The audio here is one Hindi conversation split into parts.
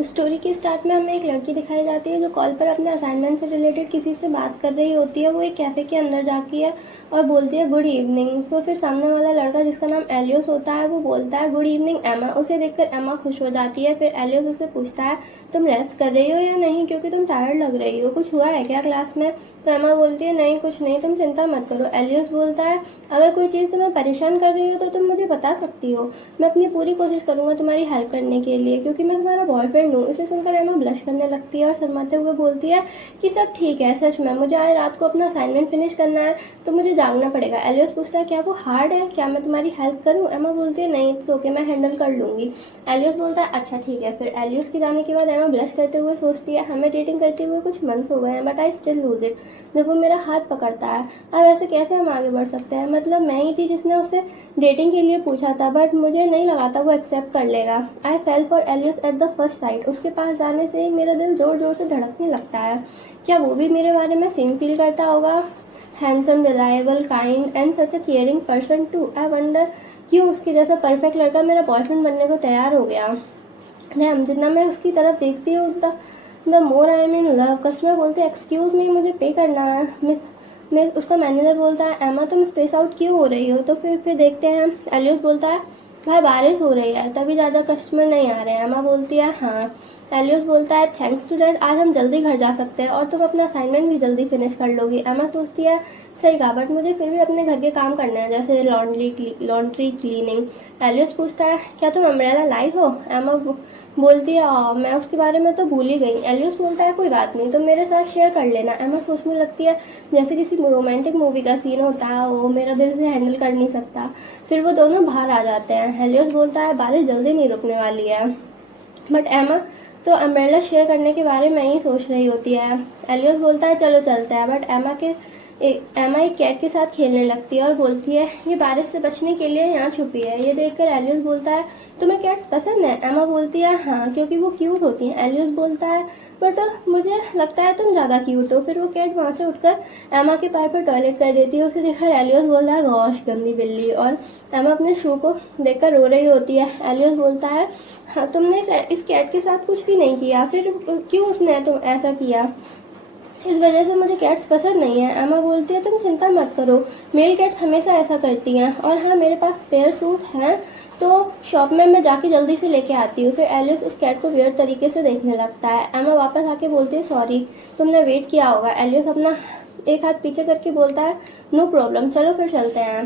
स्टोरी के स्टार्ट में हमें एक लड़की दिखाई जाती है जो कॉल पर अपने असाइनमेंट से रिलेटेड किसी से बात कर रही होती है। वो एक कैफ़े के अंदर जाती है और बोलती है गुड इवनिंग। तो फिर सामने वाला लड़का जिसका नाम एलियोस होता है वो बोलता है गुड इवनिंग एमा। उसे देखकर एमा खुश हो जाती है। फिर एलियोस उससे पूछता है तुम रेस्ट कर रही हो या नहीं, क्योंकि तुम टायर्ड लग रही हो, कुछ हुआ है क्या क्लास में। तो एमा बोलती है नहीं कुछ नहीं, तुम चिंता मत करो। एलियोस बोलता है अगर कोई चीज़ तुम्हें परेशान कर रही हो तो तुम मुझे बता सकती हो, मैं अपनी पूरी कोशिश करूंगा तुम्हारी हेल्प करने के लिए, क्योंकि मैं तुम्हारा बॉयफ्रेंड हूँ। इसे सुनकर एमा ब्लश करने लगती है और शर्माते हुए बोलती है कि सब ठीक है, सच में मुझे आज रात को अपना असाइनमेंट फिनिश करना है तो मुझे जागना पड़ेगा। एलियोस पूछता है क्या वो हार्ड है, क्या मैं तुम्हारी हेल्प करूँ। एमा बोलती है नहीं इट्स ओके, मैं हैंडल कर लूंगी। एलियोस बोलता है अच्छा ठीक है। फिर एलियोस के जाने के बाद एमा ब्लश करते हुए सोचती है हमें डेटिंग करते हुए कुछ मंथ्स हो गए हैं but I still lose it. जब वो मेरा हाथ पकड़ता है अब ऐसे कैसे हम आगे बढ़ सकते हैं, मतलब मैं ही थी जिसने उससे डेटिंग के लिए पूछा था बट मुझे नहीं लगा था वो एक्सेप्ट कर लेगा। I fell for Elias at the first sight. उसके पास जाने से ही मेरा दिल जोर जोर से धड़कने लगता है। क्या वो भी मेरे बारे में सेम फील करता होगा। Handsome, reliable, kind and such a caring person too. I wonder क्यों उसके जैसा परफेक्ट लड़का मेरा बॉयफ्रेंड बनने को तैयार हो गया। मैम जितना मैं उसकी तरफ देखती हूँ the more I am in love. Customer बोलते हैं एक्सक्यूज मी मुझे पे करना है। मैं उसका मैनेजर बोलता है एमा तुम स्पेस आउट क्यों हो रही हो। तो फिर देखते हैं एलियस बोलता है भाई बारिश हो रही है तभी ज़्यादा कस्टमर नहीं आ रहे हैं। एमा बोलती है हाँ। एलियस बोलता है थैंक्स टू डैट आज हम जल्दी घर जा सकते हैं और तुम अपना असाइनमेंट भी जल्दी फिनिश कर लोगी। एमा सोचती है सही कहा बट मुझे फिर भी अपने घर के काम करने हैं जैसे लॉन्ड्री क्लीनिंग। एलियस पूछता है क्या तुम अम्ब्रेला लाई हो। एमा बोलती है मैं उसके बारे में तो भूल ही गई। एलियस बोलता है कोई बात नहीं तुम मेरे साथ शेयर कर लेना। एमा सोचने लगती है जैसे किसी रोमांटिक मूवी का सीन होता है, वो मेरा दिल से हैंडल कर नहीं सकता। फिर वो दोनों बाहर आ जाते हैं। एलियस बोलता है बारिश जल्दी नहीं रुकने वाली है बट एमा तो अम्ब्रेला शेयर करने के बारे में ही सोच रही होती है। एलियस बोलता है चलो चलते हैं बट एमा एक कैट के साथ खेलने लगती है और बोलती है ये बारिश से बचने के लिए यहाँ छुपी है। ये देखकर एलियस बोलता है तुम्हें कैट्स पसंद है। एमा बोलती है हाँ क्योंकि वो क्यूट होती हैं। एलियस बोलता है बट मुझे लगता है तुम ज़्यादा क्यूट हो। फिर वो कैट वहाँ से उठकर एमा के पैर पर टॉयलेट कर देती है। उसे देखकर एलियस बोलता है गॉश गंदी बिल्ली। और एमा अपने शू को देखकर रो रही होती है। एलियस बोलता है हाँ तुमने इस कैट के साथ कुछ भी नहीं किया, फिर क्यों उसने तुम ऐसा किया। इस वजह से मुझे कैट्स पसंद नहीं है। एमा बोलती है तुम चिंता मत करो, मेल कैट्स हमेशा ऐसा करती हैं। और हाँ मेरे पास स्पेयर शूज़ हैं तो शॉप में मैं जाके जल्दी से लेके आती हूँ। फिर एलियस उस कैट को वियर्ड तरीके से देखने लगता है। एमा वापस आके बोलती है सॉरी तुमने वेट किया होगा। एलियस अपना एक हाथ पीछे करके बोलता है नो प्रॉब्लम चलो फिर चलते हैं।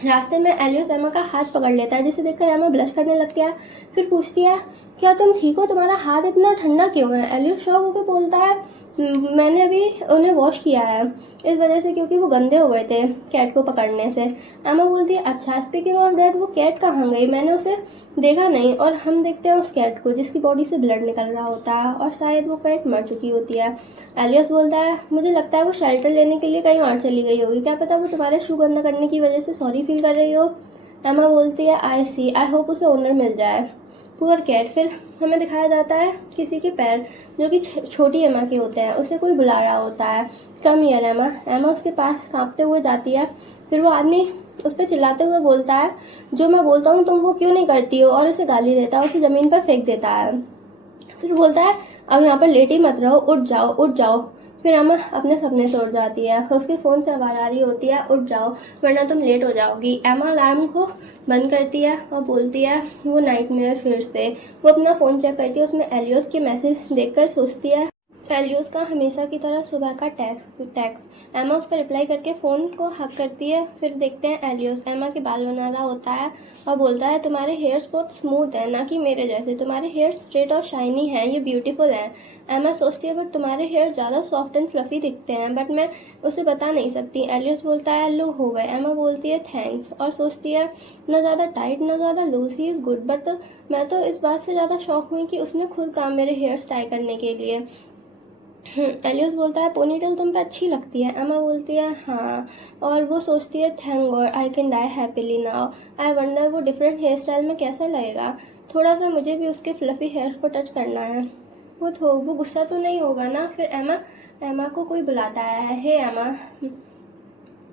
रास्ते में एलियस एमा का हाथ पकड़ लेता है जिसे देखकर एमा ब्लश करने लगती है। फिर पूछती है क्या तुम ठीक हो, तुम्हारा हाथ इतना ठंडा क्यों है। एलियस शॉक होकर बोलता है मैंने अभी उन्हें वॉश किया है इस वजह से क्योंकि वो गंदे हो गए थे कैट को पकड़ने से। एमा बोलती है अच्छा स्पीकिंग ऑफ दैट वो कैट कहाँ गई, मैंने उसे देखा नहीं। और हम देखते हैं उस कैट को जिसकी बॉडी से ब्लड निकल रहा होता है और शायद वो कैट मर चुकी होती है। एलियस बोलता है मुझे लगता है वो शेल्टर लेने के लिए कहीं और चली गई होगी, क्या पता वो तुम्हारे शू गंदा करने की वजह से सॉरी फील कर रही हो। एमा बोलती है आई सी, आई होप उसे ओनर मिल जाए। Poor cat. फिर हमें दिखाया जाता है किसी के पैर जो कि छोटी एमा के होते हैं, उसे कोई बुला रहा होता है कम हियर एमा। एमा उसके पास कांपते हुए जाती है। फिर वो आदमी उस पर चिल्लाते हुए बोलता है जो मैं बोलता हूँ तुम वो क्यों नहीं करती हो, और उसे गाली देता है, उसे ज़मीन पर फेंक देता है। फिर बोलता है अब यहाँ पर लेटी मत रहो, उठ जाओ उठ जाओ। फिर एमा अपने सपने से उठ जाती है। उसके फ़ोन से आवाज़ आ रही होती है उठ जाओ वरना तुम लेट हो जाओगी। एमा अलार्म को बंद करती है और बोलती है वो नाइटमेयर फिर से। वो अपना फ़ोन चेक करती है, उसमें एलियोस के मैसेज देखकर सोचती है एलियोस का हमेशा की तरह सुबह का टैक्स। एमा उसका रिप्लाई करके फ़ोन को हक करती है। फिर देखते हैं एलियोस एमा के बाल बना रहा होता है और बोलता है तुम्हारे हेयर्स बहुत स्मूथ हैं ना कि मेरे जैसे, तुम्हारे हेयर स्ट्रेट और शाइनी हैं, ये ब्यूटीफुल हैं। एमा सोचती है बट तुम्हारे हेयर ज़्यादा सॉफ्ट एंड फ्लफी दिखते हैं, बट मैं उसे बता नहीं सकती। एलियस बोलता है लो हो गए। एमा बोलती है थैंक्स और सोचती है ना ज़्यादा टाइट ना ज़्यादा loose, he is good. But मैं तो इस बात से ज़्यादा शौक हुई कि उसने खुद काम मेरे हेयर्स टाई करने के लिए। एलियस बोलता है पोनीटेल तुम पे अच्छी लगती है। एमा बोलती है हाँ और वो सोचती है thank God I can die happily now. I wonder वो डिफरेंट हेयर स्टाइल में कैसा लगेगा, थोड़ा सा मुझे भी उसके फ्लफी हेयर को टच करना है। वो गुस्सा तो नहीं होगा ना। फिर एमा एमा को कोई बुलाता है हे एमा।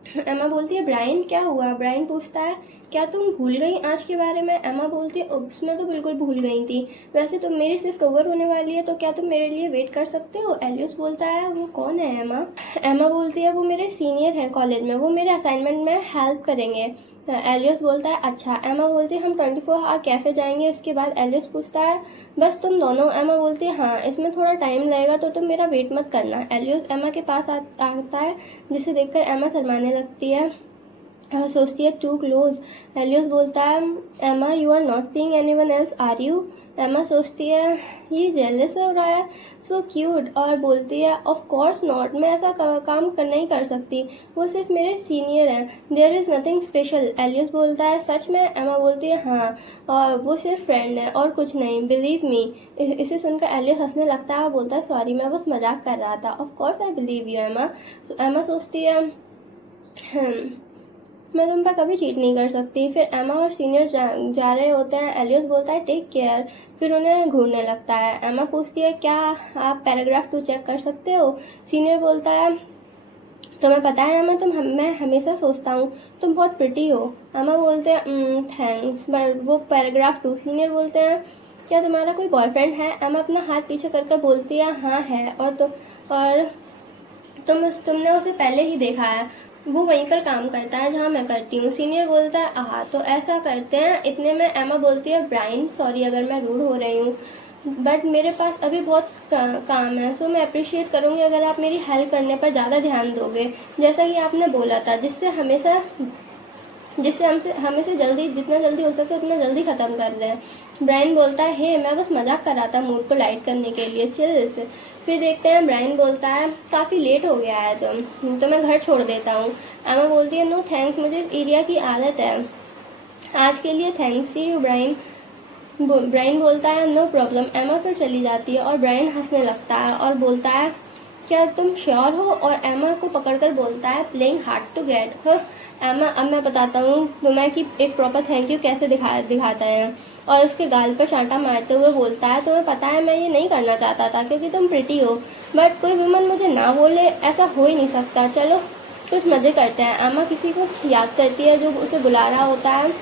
एमा बोलती है ब्रायन क्या हुआ। ब्रायन पूछता है क्या तुम भूल गई आज के बारे में। एमा बोलती है उसमें तो बिल्कुल भूल गई थी, वैसे तो मेरी शिफ्ट ओवर होने वाली है, तो क्या तुम मेरे लिए वेट कर सकते हो। एलियस बोलता है वो कौन है एमा। एमा बोलती है वो मेरे सीनियर हैं कॉलेज में, वो मेरे असाइनमेंट में हेल्प करेंगे। एलियस बोलता है अच्छा। एमा बोलती है हम 24 आवर कैफ़े जाएंगे। इसके बाद एलियस पूछता है बस तुम दोनों। एमा बोलती है हाँ, इसमें थोड़ा टाइम लगेगा तो तुम मेरा वेट मत करना। एलियस एमा के पास आता है, जिसे देखकर एमा शर्माने लगती है, सोचती है टू क्लोज। एलियस बोलता है Emma you are not seeing anyone else are you. Emma सोचती है ये जेलस हो रहा है, सो क्यूट, और बोलती है ऑफ कोर्स नॉट, मैं ऐसा काम नहीं कर सकती, वो सिर्फ मेरे सीनियर हैं, there is nothing special. Elias बोलता है सच में। एमा बोलती है हाँ, और वो सिर्फ फ्रेंड है और कुछ नहीं, बिलीव मी। इसे सुनकर एलियस हंसने लगता है और बोलता है सॉरी, मैं बस मजाक कर रहा था। Of course I believe you एमा। एमा सोचती है मैं तुम पर कभी चीट नहीं कर सकती। फिर एमा और सीनियर जा रहे होते हैं। एलियस बोलता है टेक केयर, फिर उन्हें घूरने लगता है। एमा पूछती है क्या आप पैराग्राफ 2 चेक कर सकते हो। सीनियर बोलता है तुम्हें पता है एमा, मैं हमेशा सोचता हूँ तुम बहुत प्रिटी हो। एमा बोलते हैं थैंक्स, बट वो पैराग्राफ 2। सीनियर बोलते हैं क्या तुम्हारा कोई बॉयफ्रेंड है। एमा अपना हाथ पीछे कर बोलती है हाँ है, और तुमने उसे पहले ही देखा है, वो वहीं पर काम करता है जहाँ मैं करती हूँ। सीनियर बोलता है आह तो ऐसा करते हैं। इतने में एमा बोलती है ब्रायन सॉरी अगर मैं रूड हो रही हूँ, बट मेरे पास अभी बहुत काम है, सो मैं अप्रिशिएट करूँगी अगर आप मेरी हेल्प करने पर ज़्यादा ध्यान दोगे, जैसा कि आपने बोला था, जिससे हमें से जल्दी जितना जल्दी हो सके उतना जल्दी ख़त्म कर दें। ब्रायन बोलता है हे मैं बस मजाक कर रहा था मूड को लाइट करने के लिए, चिल। फिर देखते हैं ब्रायन बोलता है काफ़ी लेट हो गया है तो मैं घर छोड़ देता हूँ। एमा बोलती है नो थैंक्स, मुझे इस एरिया की आदत है, आज के लिए thanks. See you Brian. Brian बोलता है नो प्रॉब्लम। एमा फिर चली जाती है और ब्रायन हंसने लगता है और बोलता है क्या तुम श्योर हो, और एमा को पकड़कर बोलता है प्लेइंग हार्ड टू गेट। एमा अब मैं बताता हूँ तुम्हें कि एक प्रॉपर थैंक यू कैसे दिखाता है, और उसके गाल पर चांटा मारते हुए बोलता है तुम्हें पता है मैं ये नहीं करना चाहता था क्योंकि तुम प्रिटी हो, बट कोई वुमन मुझे ना बोले ऐसा हो ही नहीं सकता, चलो कुछ मज़े करते हैं। एमा किसी को याद करती है जो उसे बुला रहा होता है,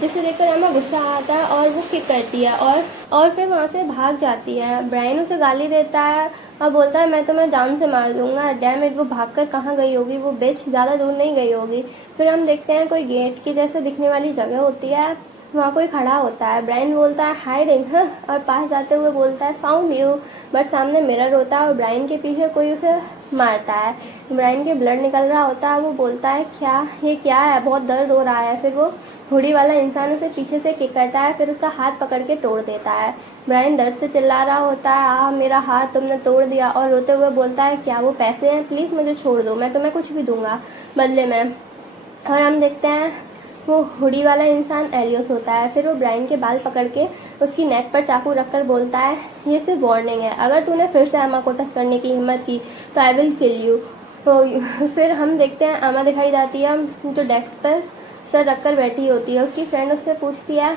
जिसे देखकर एमा गुस्सा आता है और वो किक करती है और फिर वहाँ से भाग जाती है। ब्रायन उसे गाली देता है और बोलता है मैं तुम्हें जान से मार दूंगा। डैम इट, वो भागकर कहाँ गई होगी, वो बिच ज़्यादा दूर नहीं गई होगी। फिर हम देखते हैं कोई गेट की जैसे दिखने वाली जगह होती है, वहाँ कोई खड़ा होता है। ब्रायन बोलता है हाइडिंग, और पास जाते हुए बोलता है फाउंड यू, बट सामने मिरर होता है और ब्रायन के पीछे कोई उसे मारता है। ब्रायन के ब्लड निकल रहा होता है, वो बोलता है क्या है, बहुत दर्द हो रहा है। फिर वो हुडी वाला इंसान उसे पीछे से किक करता है, फिर उसका हाथ पकड़ के तोड़ देता है। ब्रायन दर्द से चिल्ला रहा होता है मेरा हाथ तुमने तोड़ दिया, और रोते हुए बोलता है क्या वो पैसे हैं, प्लीज़ मुझे छोड़ दो, मैं तुम्हें कुछ भी दूंगा बदले में। और हम देखते हैं वो हुडी वाला इंसान एलियस होता है। फिर वो ब्रायन के बाल पकड़ के उसकी नेक पर चाकू रखकर बोलता है ये सिर्फ वार्निंग है, अगर तूने फिर से एमा को टच करने की हिम्मत की तो आई विल किल यू। तो फिर हम देखते हैं एमा दिखाई जाती है जो डेस्क पर सर रखकर बैठी होती है। उसकी फ्रेंड उससे पूछती है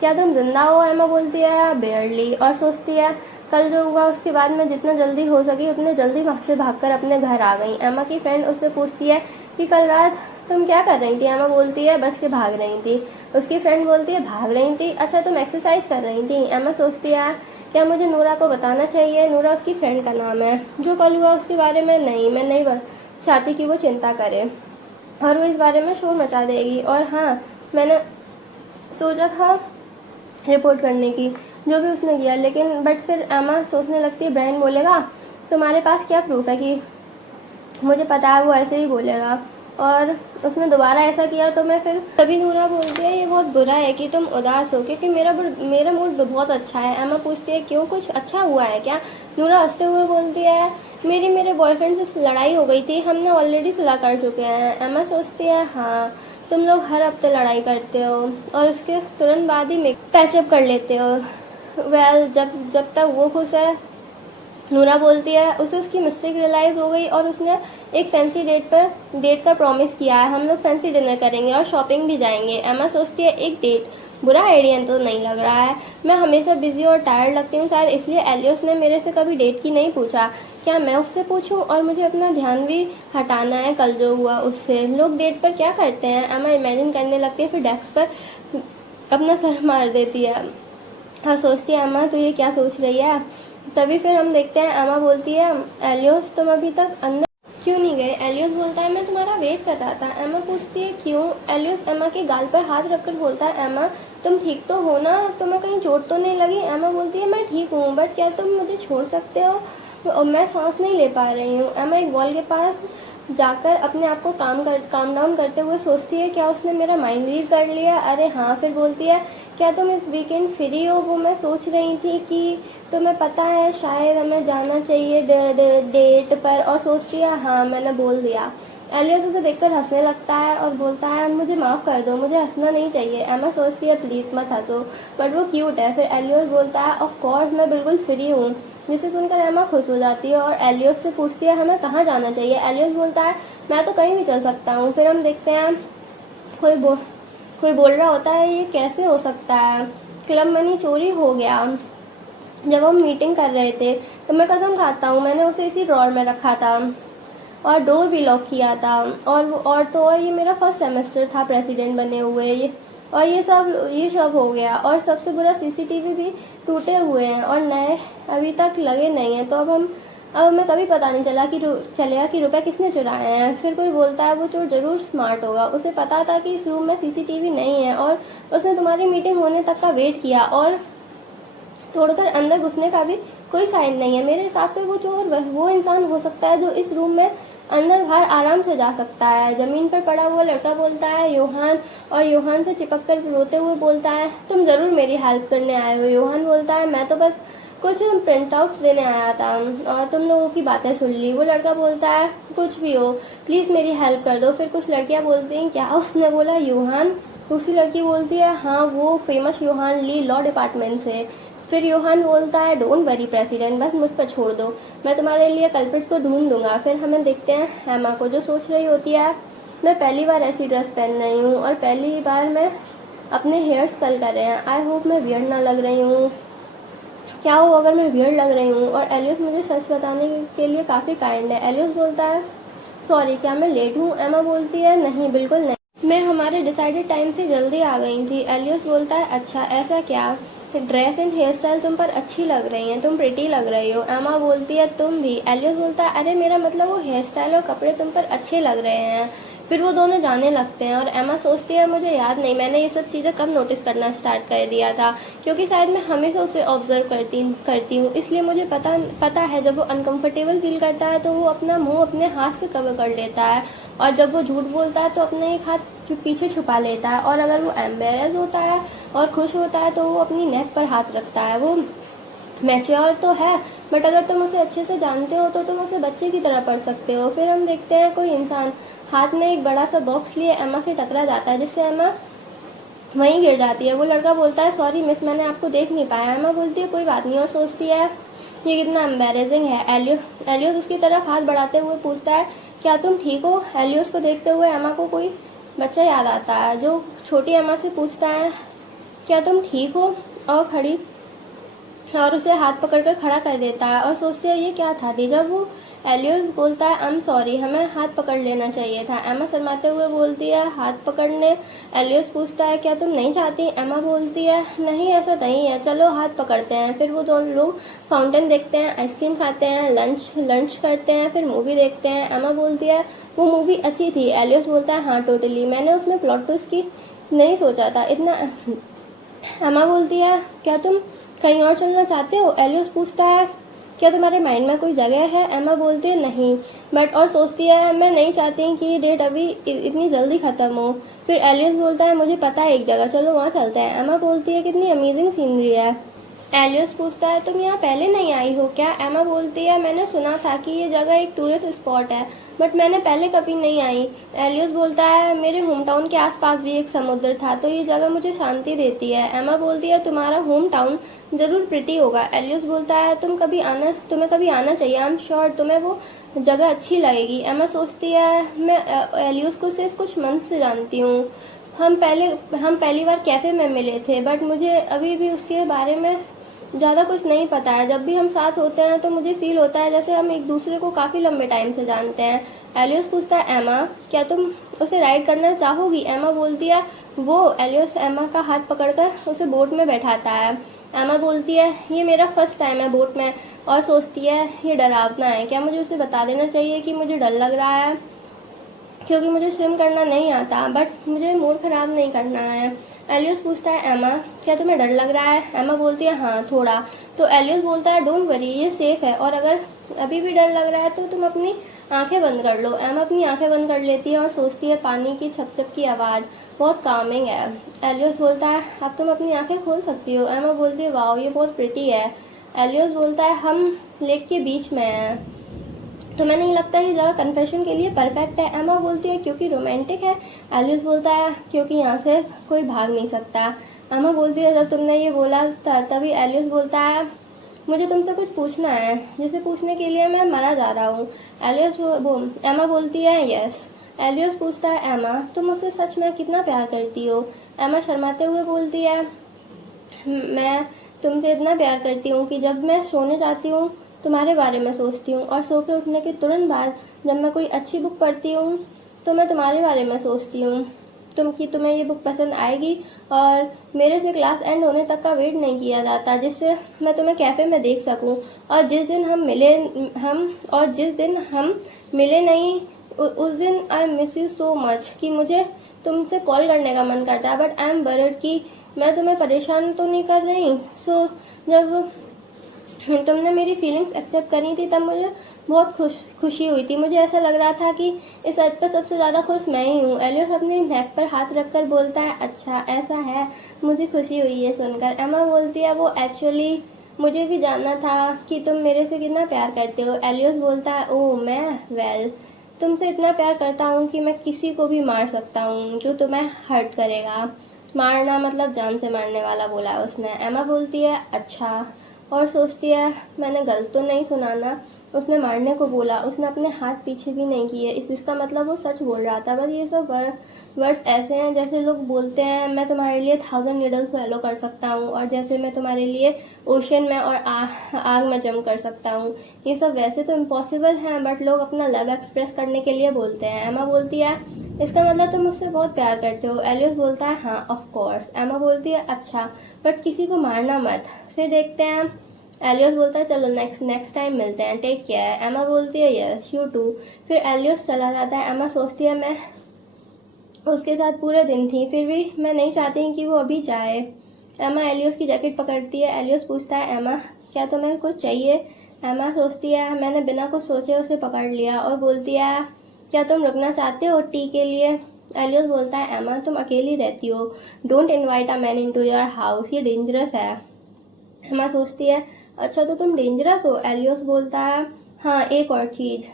क्या तुम जिंदा हो। एमा बोलती है बेयरली, और सोचती है कल जो हुआ उसके बाद में जितना जल्दी हो सके उतने जल्दी वहाँ से भागकर अपने घर आ गई। एमा की फ्रेंड उससे पूछती है कि कल रात तुम क्या कर रही थी। एमा बोलती है बच के भाग रही थी। उसकी फ्रेंड बोलती है भाग रही थी, अच्छा तुम एक्सरसाइज कर रही थी। एमा सोचती है क्या मुझे नूरा को बताना चाहिए, नूरा उसकी फ्रेंड का नाम है, जो कल हुआ उसके बारे में मैं नहीं चाहती कि वो चिंता करे और वो इस बारे में शोर मचा देगी। और हाँ, मैंने सोचा था रिपोर्ट करने की, जो भी उसने किया, लेकिन बट फिर एमा सोचने लगती है ब्रायन बोलेगा तुम्हारे पास क्या प्रूफ है कि मुझे पता है, वो ऐसे ही बोलेगा और उसने दोबारा ऐसा किया तो मैं फिर तभी नूरा बोलती है ये बहुत बुरा है कि तुम उदास हो क्योंकि मेरा मूड बहुत अच्छा है। एमा पूछती है क्यों, कुछ अच्छा हुआ है क्या। नूरा हंसते हुए बोलती है मेरे बॉयफ्रेंड से लड़ाई हो गई थी, हमने ऑलरेडी सुलह कर चुके हैं। एमा सोचती है हाँ तुम लोग हर हफ्ते लड़ाई करते हो और उसके तुरंत बाद ही पैचअप कर लेते हो। वेल जब तक वो खुश है, नूरा बोलती है उसे उसकी मिस्टेक रियलाइज़ हो गई और उसने एक फैंसी डेट का प्रॉमिस किया है, हम लोग फैंसी डिनर करेंगे और शॉपिंग भी जाएंगे। एमा सोचती है एक डेट, बुरा आइडिया तो नहीं लग रहा है। मैं हमेशा बिजी और टायर्ड लगती हूँ, शायद इसलिए एलियस ने मेरे से कभी डेट की नहीं पूछा। क्या मैं उससे पूछूं? और मुझे अपना ध्यान भी हटाना है कल जो हुआ उससे। लोग डेट पर क्या करते हैं? एमा इमेजिन करने लगती है, फिर डेस्क पर अपना सर मार देती है। हाँ, सोचती है एमा तो ये क्या सोच रही है। तभी फिर हम देखते हैं एमा बोलती है, एलियस तुम अभी तक अंदर क्यों नहीं गए? एलियस बोलता है मैं तुम्हारा वेट कर रहा था। एमा पूछती है क्यों? एलियस एमा के गाल पर हाथ रखकर बोलता है, एमा तुम ठीक तो हो ना? तुम्हें कहीं चोट तो नहीं लगी? एमा बोलती है मैं ठीक हूँ, बट क्या तुम मुझे छोड़ सकते हो? और मैं सांस नहीं ले पा रही हूँ। एमा एक वॉल के पास जाकर अपने आप को काम डाउन करते हुए सोचती है, क्या उसने मेरा माइंड रीड कर लिया? अरे हाँ। फिर बोलती है, क्या तुम इस वीकेंड फ्री हो? वो मैं सोच रही थी कि तुम्हें पता है शायद हमें जाना चाहिए डेट पर। और सोचती है हाँ मैंने बोल दिया। एलियस उसे देखकर हंसने लगता है और बोलता है मुझे माफ़ कर दो, मुझे हंसना नहीं चाहिए। एमा सोचती है प्लीज़ मत हंसो, बट वो क्यूट है। फिर एलियस बोलता है ऑफ कोर्स मैं बिल्कुल फ्री हूँ, जिसे सुनकर एमा खुश हो जाती है और एलियस से पूछती है हमें कहाँ जाना चाहिए। एलियस बोलता है मैं तो कहीं भी चल सकता हूँ। फिर हम देखते हैं कोई बोल रहा होता है ये कैसे हो सकता है, क्लब मनी चोरी हो गया। जब हम मीटिंग कर रहे थे तो मैं कसम खाता हूँ मैंने उसे इसी ड्रॉर में रखा था और डोर भी लॉक किया था। और ये मेरा फर्स्ट सेमेस्टर था प्रेसिडेंट बने हुए। ये सब हो गया और सबसे बुरा सीसीटीवी भी टूटे हुए हैं और नए अभी तक लगे नहीं हैं। तो अब हमें कभी पता नहीं चलेगा कि रुपए किसने चुराए हैं। फिर कोई बोलता है वो चोर जरूर स्मार्ट होगा, उसे पता था कि इस रूम में सीसीटीवी नहीं है और उसने तुम्हारी मीटिंग होने तक का वेट किया और तोड़कर अंदर घुसने का भी कोई साइन नहीं है। मेरे हिसाब से वो चोर वो इंसान हो सकता है जो इस रूम में अंदर बाहर आराम से जा सकता है। जमीन पर पड़ा हुआ लड़का बोलता है योहान, और योहान से चिपक कर रोते हुए बोलता है तुम जरूर मेरी हेल्प करने आए हो। योहान बोलता है मैं तो बस कुछ प्रिंट आउट देने आया था और तुम लोगों की बातें सुन ली। वो लड़का बोलता है कुछ भी हो प्लीज़ मेरी हेल्प कर दो। फिर कुछ लड़कियां बोलती हैं क्या उसने बोला योहान? दूसरी लड़की बोलती है हाँ वो फेमस योहान ली लॉ डिपार्टमेंट से। फिर योहान बोलता है डोंट वरी प्रेसिडेंट, बस मुझ पर छोड़ दो, मैं तुम्हारे लिए कल्प्रिट को ढूंढ दूंगा। फिर हमें देखते हैं एमा को जो सोच रही होती है मैं पहली बार ऐसी ड्रेस पहन रही हूँ और पहली बार मैं अपने हेयर्स कल कर रहे हैं। आई होप मैं वियर्ड ना लग रही हूँ। क्या हो अगर मैं वियर्ड लग रही हूँ? और एलियस मुझे सच बताने के लिए काफ़ी काइंड है। एलियस बोलता है सॉरी क्या मैं लेट हूँ? एमा बोलती है नहीं बिल्कुल नहीं, मैं हमारे डिसाइडेड टाइम से जल्दी आ गई थी। एलियस बोलता है अच्छा ऐसा क्या? ड्रेस एंड हेयर स्टाइल तुम पर अच्छी लग रही हैं, तुम प्रिटी लग रही हो। एमा बोलती है तुम भी। एलियस बोलता है अरे मेरा मतलब वो हेयर स्टाइल और कपड़े तुम पर अच्छे लग रहे हैं। फिर वो दोनों जाने लगते हैं और एमा सोचती है मुझे याद नहीं मैंने ये सब चीज़ें कब नोटिस करना स्टार्ट कर दिया था, क्योंकि शायद मैं हमेशा उसे ऑब्जर्व करती हूँ इसलिए मुझे पता है जब वो अनकंफर्टेबल फील करता है तो वो अपना मुंह अपने हाथ से कवर कर लेता है और जब वो झूठ बोलता है तो अपने एक हाथ पीछे छुपा लेता है और अगर वो एम्बेरस होता है और खुश होता है तो वो अपनी नेक पर हाथ रखता है। वो मैच्योर तो है बट अगर तुम उसे अच्छे से जानते हो तो तुम उसे बच्चे की तरह पढ़ सकते हो। फिर हम देखते हैं कोई इंसान हाथ में एक बड़ा सा बॉक्स लिए एमा से टकरा जाता है जिससे एमा वहीं गिर जाती है। वो लड़का बोलता है सॉरी मिस मैंने आपको देख नहीं पाया। एमा बोलती है कोई बात नहीं और सोचती है ये कितना एम्बेरेसिंग है। एलियस उसकी तरफ हाथ बढ़ाते हुए पूछता है क्या तुम ठीक हो? एलियस को देखते हुए एमा को कोई बच्चा याद आता है जो छोटी एमा से पूछता है क्या तुम ठीक हो, और खड़ी और उसे हाथ पकड़कर खड़ा कर देता है और सोचते हैं ये क्या था, डेजा वू। एलियस बोलता है आई एम सॉरी हमें हाथ पकड़ लेना चाहिए था। एमा शर्माते हुए बोलती है हाथ पकड़ने? एलियस पूछता है क्या तुम नहीं चाहती? एमा बोलती है नहीं ऐसा नहीं है, चलो हाथ पकड़ते हैं। फिर वो दोनों लोग फाउंटेन देखते हैं, आइसक्रीम खाते हैं, लंच करते हैं, फिर मूवी देखते हैं। एमा बोलती है वो मूवी अच्छी थी। एलियस बोलता है हाँ टोटली, मैंने उसमें प्लॉट ट्विस्ट की नहीं सोचा था इतना। एमा बोलती है क्या तुम कहीं और चलना चाहते हो? एलियस पूछता है क्या तुम्हारे माइंड में कोई जगह है? एमा बोलती है नहीं बट और सोचती है मैं नहीं चाहती कि ये डेट अभी इतनी जल्दी ख़त्म हो। फिर एलियस बोलता है मुझे पता है एक जगह, चलो वहाँ चलते हैं। एमा बोलती है कितनी अमेजिंग सीनरी है। एलियस पूछता है तुम यहाँ पहले नहीं आई हो क्या? एमा बोलती है मैंने सुना था कि ये जगह एक टूरिस्ट स्पॉट है बट मैंने पहले कभी नहीं आई। एलियस बोलता है मेरे होम टाउन के आसपास भी एक समुद्र था तो ये जगह मुझे शांति देती है। एमा बोलती है तुम्हारा होम टाउन ज़रूर प्रिटी होगा। एलियस बोलता है तुम्हें कभी आना चाहिए, आई एम श्योर तुम्हें वो जगह अच्छी लगेगी। एमा सोचती है मैं एलियस को सिर्फ कुछ मंथ से जानती हूँ हम पहली बार कैफ़े में मिले थे, बट मुझे अभी भी उसके बारे में ज़्यादा कुछ नहीं पता है। जब भी हम साथ होते हैं तो मुझे फ़ील होता है जैसे हम एक दूसरे को काफ़ी लंबे टाइम से जानते हैं। एलियस पूछता है, एमा क्या तुम उसे राइड करना चाहोगी? एमा बोलती है वो। एलियस एमा का हाथ पकड़कर उसे बोट में बैठाता है। एमा बोलती है ये मेरा फर्स्ट टाइम है बोट में, और सोचती है ये डरावना है, क्या मुझे उसे बता देना चाहिए कि मुझे डर लग रहा है क्योंकि मुझे स्विम करना नहीं आता, बट मुझे मूड ख़राब नहीं करना है। एलियस पूछता है, एमा क्या तुम्हें डर लग रहा है? एमा बोलती है हाँ थोड़ा। तो एलियस बोलता है डोंट वरी, ये सेफ़ है, और अगर अभी भी डर लग रहा है तो तुम अपनी आंखें बंद कर लो। एमा अपनी आंखें बंद कर लेती है और सोचती है पानी की छप छप की आवाज़ बहुत कामिंग है। एलियस बोलता है अब तुम अपनी आंखें खोल सकती हो। एमा बोलती है वाओ ये बहुत प्रिटी है। एलियस बोलता है हम लेक के बीच में हैं, तुम्हें नहीं लगता ये जगह कन्फेशन के लिए परफेक्ट है? एमा बोलती है क्योंकि रोमांटिक है। एलियस बोलता है क्योंकि यहाँ से कोई भाग नहीं सकता। एमा बोलती है जब तुमने ये बोला था तभी। एलियस बोलता है मुझे तुमसे कुछ पूछना है जिसे पूछने के लिए मैं मरा जा रहा हूँ। एमा बोलती है यस। एलियस पूछता है एमा तुम मुझसे सच में कितना प्यार करती हो? एमा शर्माते हुए बोलती है मैं तुमसे इतना प्यार करती हूँ कि जब मैं सोने जाती हूँ तुम्हारे बारे में सोचती हूँ, और सो के उठने के तुरंत बाद जब मैं कोई अच्छी बुक पढ़ती हूँ तो मैं तुम्हारे बारे में सोचती हूँ तुम्हें ये बुक पसंद आएगी, और मेरे से क्लास एंड होने तक का वेट नहीं किया जाता जिससे मैं तुम्हें कैफ़े में देख सकूँ। और जिस दिन हम मिले नहीं उस दिन I miss you so much कि मुझे तुमसे कॉल करने का मन करता है, बट आई एम वरीड कि मैं तुम्हें परेशान तो नहीं कर रही। जब तुमने मेरी फीलिंग्स एक्सेप्ट करी थी तब मुझे बहुत खुशी हुई थी। मुझे ऐसा लग रहा था कि इस अर्थ पर सबसे ज़्यादा खुश मैं ही हूँ। एलियस अपने नेक पर हाथ रखकर बोलता है अच्छा ऐसा है, मुझे खुशी हुई है सुनकर। एमा बोलती है वो एक्चुअली मुझे भी जानना था कि तुम मेरे से कितना प्यार करते हो। एलियस बोलता है ओह मैं तुमसे इतना प्यार करता हूँ कि मैं किसी को भी मार सकता हूँ जो तुम्हें हर्ट करेगा। मारना मतलब जान से मारने वाला बोला है उसने। एमा बोलती है अच्छा, और सोचती है मैंने गलत तो नहीं सुना ना, उसने मारने को बोला, उसने अपने हाथ पीछे भी नहीं किए, इसका मतलब वो सच बोल रहा था। बस ये सब वर्ड्स ऐसे हैं जैसे लोग बोलते हैं मैं तुम्हारे लिए 1000 नीडल्स फॉलो कर सकता हूँ, और जैसे मैं तुम्हारे लिए ओशन में और आग में जंप कर सकता हूँ। ये सब वैसे तो इम्पॉसिबल हैं, बट लोग अपना लव एक्सप्रेस करने के लिए बोलते हैं। एमा बोलती है इसका मतलब तुम मुझसे बहुत प्यार करते हो। एलियस बोलता है हाँ ऑफ कोर्स। एमा बोलती है अच्छा बट किसी को मारना मत, फिर देखते हैं। एलियस बोलता है चलो नेक्स्ट टाइम मिलते हैं, टेक केयर। एमा बोलती है यस यू टू। फिर एलियस चला जाता है। एमा सोचती है मैं उसके साथ पूरे दिन थी, फिर भी मैं नहीं चाहती कि वो अभी जाए। एमा एलियस की जैकेट पकड़ती है। एलियस पूछता है एमा क्या तुम्हें कुछ चाहिए? एमा सोचती है मैंने बिना कुछ सोचे उसे पकड़ लिया, और बोलती है क्या तुम रुकना चाहते हो टी के लिए? एलियस बोलता है एमा तुम अकेली रहती हो, don't invite a man into your house, ये डेंजरस है। एमा सोचती है अच्छा तो तुम डेंजरस हो? एलियस बोलता है हाँ एक और चीज़।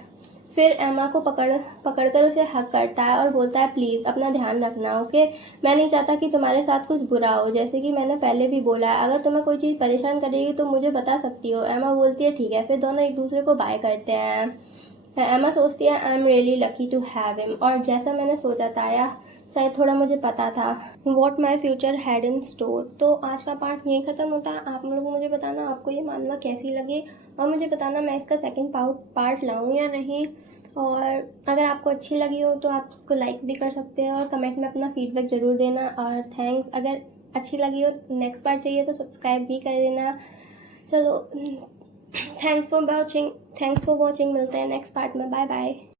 फिर एमा को पकड़कर उसे हक करता है और बोलता है प्लीज़ अपना ध्यान रखना ओके, मैं नहीं चाहता कि तुम्हारे साथ कुछ बुरा हो, जैसे कि मैंने पहले भी बोला है अगर तुम्हें कोई चीज़ परेशान करेगी तो मुझे बता सकती हो। एमा बोलती है ठीक है। फिर दोनों एक दूसरे को बाय करते हैं। एमा सोचती है I am really lucky to have him, और जैसा मैंने सोचा था या शायद थोड़ा मुझे पता था what my future had in store. तो आज का पार्ट यहीं ख़त्म होता है। आप लोग मुझे बताना आपको ये मानवा कैसी लगी, और मुझे बताना मैं इसका सेकंड पार्ट लाऊं या नहीं। और अगर आपको अच्छी लगी हो तो आप उसको लाइक भी कर सकते हैं, और कमेंट में अपना फीडबैक ज़रूर देना। और थैंक्स, अगर अच्छी लगी हो नेक्स्ट पार्ट चाहिए तो सब्सक्राइब भी कर देना। चलो थैंक्स फॉर वॉचिंग मिलते हैं नेक्स्ट पार्ट में। Bye bye.